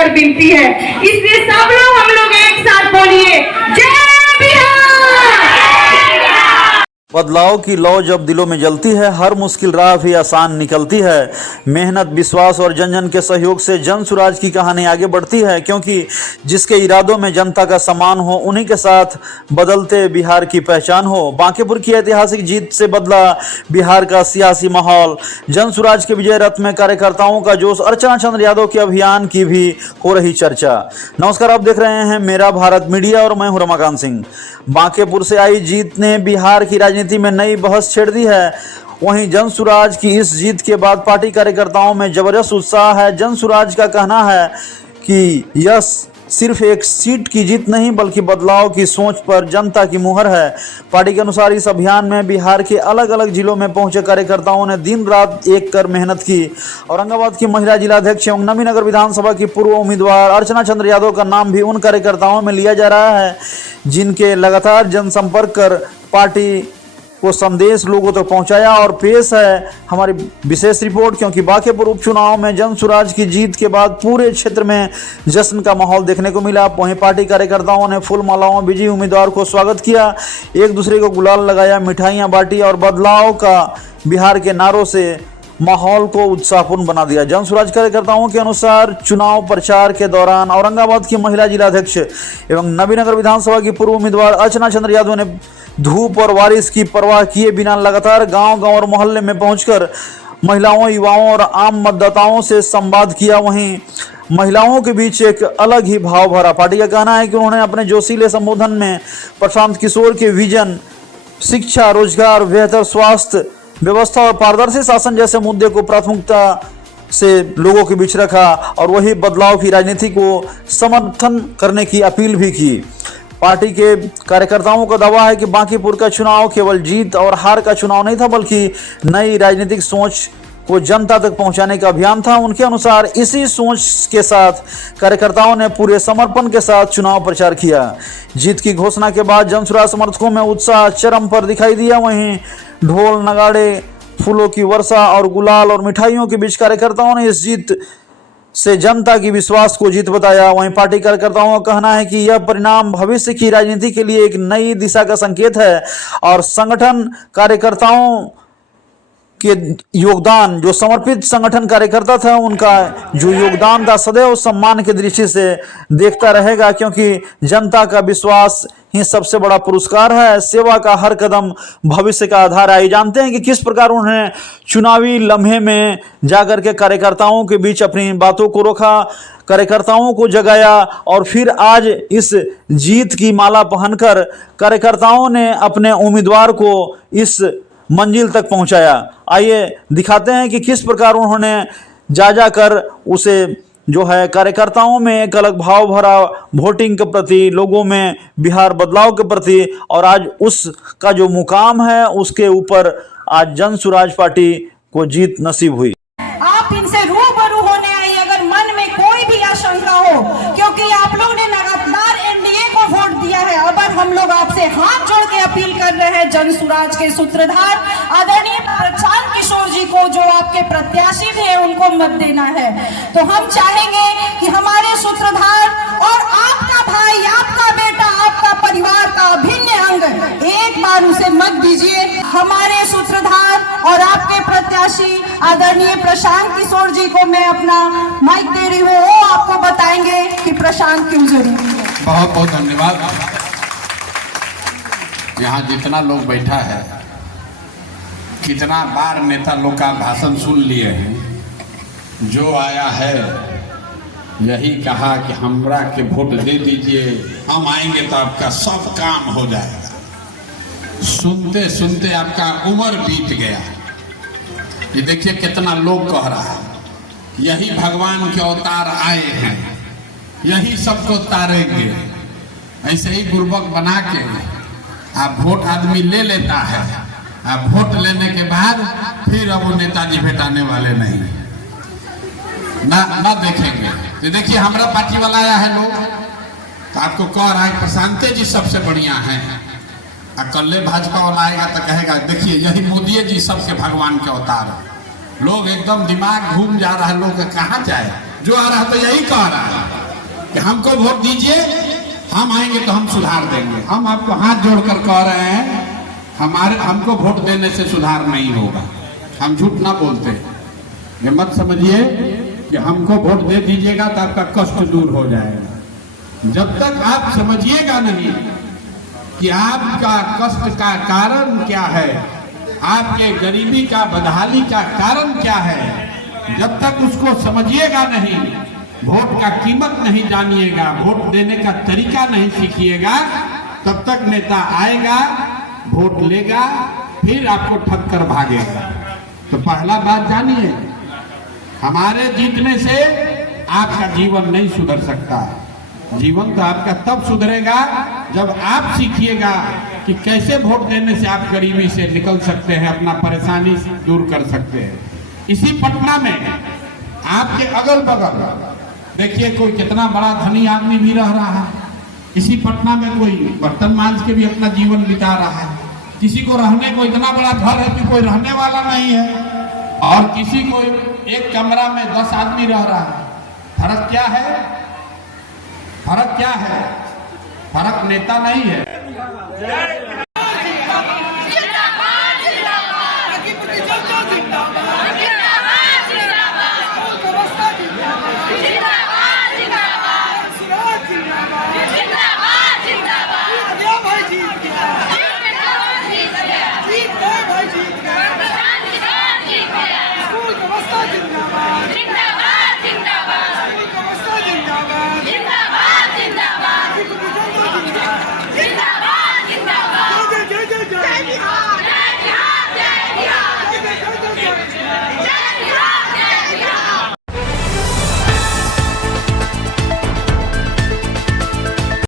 कर मिलती है। इसलिए सब लोग हम लोग एक साथ बोलिए जय बिहार। बदलाव की लौ जब दिलों में जलती है, हर मुश्किल राह भी आसान निकलती है। मेहनत, विश्वास और जन जन के सहयोग से जन सुराज की कहानी आगे बढ़ती है, क्योंकि जिसके इरादों में जनता का सम्मान हो, उन्हीं के साथ बदलते बिहार की पहचान हो। बांकीपुर की ऐतिहासिक जीत से बदला बिहार का सियासी माहौल। जन सुराज के विजय रथ में कार्यकर्ताओं का जोश, अर्चना चंद्र यादव के अभियान की भी हो रही चर्चा। नमस्कार, आप देख रहे हैं मेरा भारत मीडिया और मैं हूं रमाकांत सिंह। बांकीपुर से आई जीत ने बिहार की राजनीति में नई बहस छेड़ दी है। वहीं जन सुराज की इस जीत के बाद पार्टी कार्यकर्ताओं में जबरदस्त उत्साह है। जन सुराज का कहना है कि यह सिर्फ एक सीट की जीत नहीं, बल्कि बदलाव की सोच पर जनता की मुहर है। पार्टी के अनुसार इस अभियान में बिहार के अलग अलग जिलों में पहुंचे कार्यकर्ताओं ने दिन रात एक कर मेहनत की। औरंगाबाद की महिला जिलाध्यक्ष एवं नवीनगर विधानसभा की पूर्व उम्मीदवार अर्चना चंद्र यादव का नाम भी उन कार्यकर्ताओं में लिया जा रहा है जिनके लगातार जनसंपर्क कर पार्टी को संदेश लोगों तक पहुंचाया। और पेश है हमारी विशेष रिपोर्ट, क्योंकि बांकीपुर उपचुनाव में जन सुराज की जीत के बाद पूरे क्षेत्र में जश्न का माहौल देखने को मिला। वहीं पार्टी कार्यकर्ताओं ने फूल मालाओं विजयी उम्मीदवार को स्वागत किया, एक दूसरे को गुलाल लगाया, मिठाइयां बांटी और बदलाव का बिहार के नारों से माहौल को उत्साहपूर्ण बना दिया। जन सुराज कार्यकर्ताओं के अनुसार चुनाव प्रचार के दौरान औरंगाबाद की महिला जिलाध्यक्ष एवं नवीनगर विधानसभा की पूर्व उम्मीदवार अर्चना चंद्र यादव ने धूप और बारिश की परवाह किए बिना लगातार गांव-गांव और मोहल्ले में पहुंचकर महिलाओं, युवाओं और आम मतदाताओं से संवाद किया। वहीं महिलाओं के बीच एक अलग ही भाव भरा। पार्टी का कहना है कि उन्होंने अपने जोशीले संबोधन में प्रशांत किशोर के विजन, शिक्षा, रोजगार, बेहतर स्वास्थ्य व्यवस्था और पारदर्शी शासन जैसे मुद्दे को प्राथमिकता से लोगों के बीच रखा और वही बदलाव की राजनीति को समर्थन करने की अपील भी की। पार्टी के कार्यकर्ताओं का दावा है कि बांकीपुर का चुनाव केवल जीत और हार का चुनाव नहीं था, बल्कि नई राजनीतिक सोच को जनता तक पहुंचाने का अभियान था। उनके अनुसार इसी सोच के साथ कार्यकर्ताओं ने पूरे समर्पण के साथ चुनाव प्रचार किया। जीत की घोषणा के बाद जनसुराज समर्थकों में उत्साह चरम पर दिखाई दिया। वहीं ढोल, नगाड़े, फूलों की वर्षा और गुलाल और मिठाइयों के बीच कार्यकर्ताओं ने इस जीत से जनता की विश्वास को जीत बताया। वहीं पार्टी कार्यकर्ताओं का कहना है कि यह परिणाम भविष्य की राजनीति के लिए एक नई दिशा का संकेत है और संगठन कार्यकर्ताओं के योगदान, जो समर्पित संगठन कार्यकर्ता था, उनका जो योगदान था सदैव सम्मान की दृष्टि से देखता रहेगा, क्योंकि जनता का विश्वास ही सबसे बड़ा पुरस्कार है। सेवा का हर कदम भविष्य का आधार है। जानते हैं कि किस प्रकार उन्होंने चुनावी लम्हे में जाकर के कार्यकर्ताओं के बीच अपनी बातों को रखा, कार्यकर्ताओं को जगाया और फिर आज इस जीत की माला पहनकर कार्यकर्ताओं ने अपने उम्मीदवार को इस मंजिल तक पहुंचाया। आइए दिखाते हैं कि किस प्रकार उन्होंने जा कर उसे जो है कार्यकर्ताओं में एक अलग भाव भरा, वोटिंग के प्रति, लोगों में बिहार बदलाव के प्रति, और आज उसका जो मुकाम है उसके ऊपर आज जन सुराज पार्टी को जीत नसीब हुई। आप इनसे रूबरू होने आई अगर मन में कोई भी आशंका हो, क्योंकि आप लोग ने लगातार एनडीए को वोट दिया है। अब हम लोग आपसे हाथ जोड़ के अपील कर रहे हैं जन सुराज के सूत्रधार आदरणीय प्रशांत किशोर जी को, जो आपके प्रत्याशी भी है, उनको मत देना है। तो हम चाहेंगे कि हमारे सूत्रधार और आपका भाई, आपका बेटा, आपका परिवार का अभिन्न अंग, एक बार उसे मत दीजिए। हमारे सूत्रधार और आपके प्रत्याशी आदरणीय प्रशांत किशोर जी को मैं अपना माइक दे रही हूँ, वो आपको बताएंगे कि प्रशांत क्यों जरूरी है। बहुत बहुत धन्यवाद। यहाँ जितना लोग बैठा है, कितना बार नेता लोग का भाषण सुन लिए हैं। जो आया है यही कहा कि हमरा के वोट दे दीजिए, हम आएंगे तो आपका सब काम हो जाएगा। सुनते सुनते आपका उम्र बीत गया। ये देखिए कितना लोग कह रहा है यही भगवान के अवतार आए हैं, यही सबको तारेंगे। ऐसे ही गुरबक बना के आप वोट आदमी ले लेता है, आप वोट लेने के बाद फिर अब वो नेताजी भेटाने वाले नहीं ना देखेंगे। तो देखिए हमारा पार्टी वाला आया है लोग, तो आपको कह रहा है प्रशांत जी सबसे बढ़िया है। कल भाजपा वाला आएगा तो कहेगा देखिए यही मोदी जी सबके भगवान के अवतार है। लोग एकदम दिमाग घूम जा रहा है, लोग कहाँ जाए, जो आ रहा है तो यही कह रहा है। कि हमको वोट दीजिए, हम आएंगे तो हम सुधार देंगे। हम आपको हाथ जोड़कर कह रहे हैं हमको वोट देने से सुधार नहीं होगा। हम झूठ ना बोलते। ये मत समझिए कि हमको वोट दे दीजिएगा तो आपका कष्ट दूर हो जाएगा। जब तक आप समझिएगा नहीं कि आपका कष्ट का कारण क्या है, आपके गरीबी का बदहाली का कारण क्या है, जब तक उसको समझिएगा नहीं, वोट का कीमत नहीं जानिएगा, वोट देने का तरीका नहीं सीखिएगा, तब तक नेता आएगा, वोट लेगा, फिर आपको ठग कर भागेगा। तो पहला बात जानिए, हमारे जीतने से आपका जीवन नहीं सुधर सकता। जीवन तो आपका तब सुधरेगा जब आप सीखिएगा कि कैसे वोट देने से आप गरीबी से निकल सकते हैं, अपना परेशानी दूर कर सकते हैं। इसी पटना में आपके अगल बगल देखिए कोई कितना बड़ा धनी आदमी भी रह रहा है। इसी पटना में कोई बर्तन मांज के भी अपना जीवन बिता रहा है। किसी को रहने को इतना बड़ा घर है कि कोई रहने वाला नहीं है, और किसी को एक कमरा में 10 आदमी रह रहा है। फर्क क्या है? फर्क क्या है? फर्क नेता नहीं है।